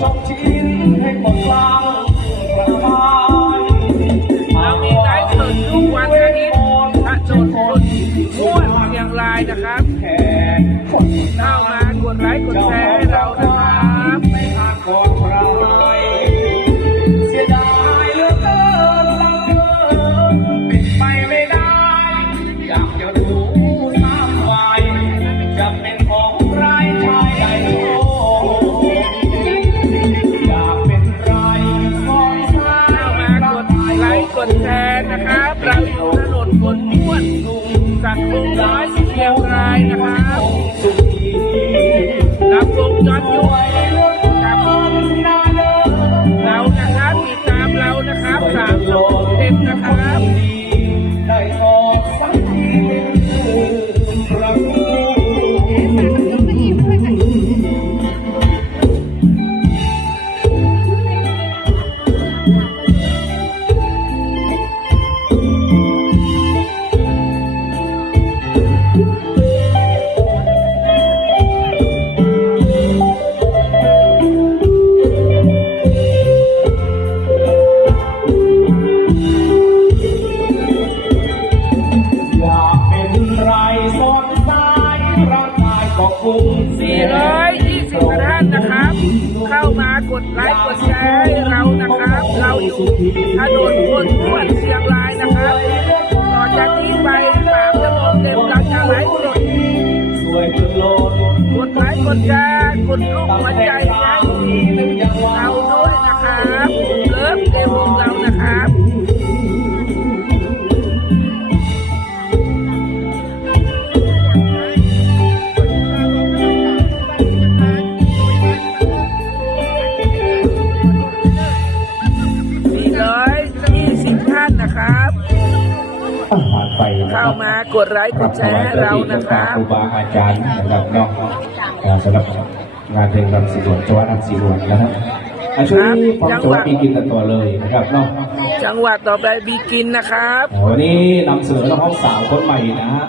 นอาทิตย์พระคนม้วนเชียงรายนะครับเข้ามากดไลค์กดแชร์ให้เรานะครับเสียดายเหลือเกินลังเกินป็นไปไม่ได้ อยากจะรู้ กดแชร์นะครับเราอยู่ถนนคนม้วนลุงจากกรุงร้อยเชียงรายนะครับรับลงย้อนยุค 420ท่านนะครับ เข้ามากดไลค์กดแชร์ให้เรานะครับ เราอยู่ถนนคนม้วนเชียงรายนะครับต่อจากนี้ไปสามชั่วโมงเต็มเราจะไลฟ์สดสวยจนโลดกดไลค์กดแชร์กดรูปหัวใจนะ ผ่านไปนะคเข้ารับมากดไลค์กดแชร์ให้เรานะครับครูบาอาจารย์สำหรับน้องอ่าสำหรับงานเพลงรำสีหลวงจังหวัดนครศรีหลวงนะครับอะช่วงนี้ผมจะว่าปีกินกันต่อเลยนะครับเนาะจังหวัดต่อไปบีกินนะครับวันนี้นำเสนอน้องสาวคนใหม่นะฮะ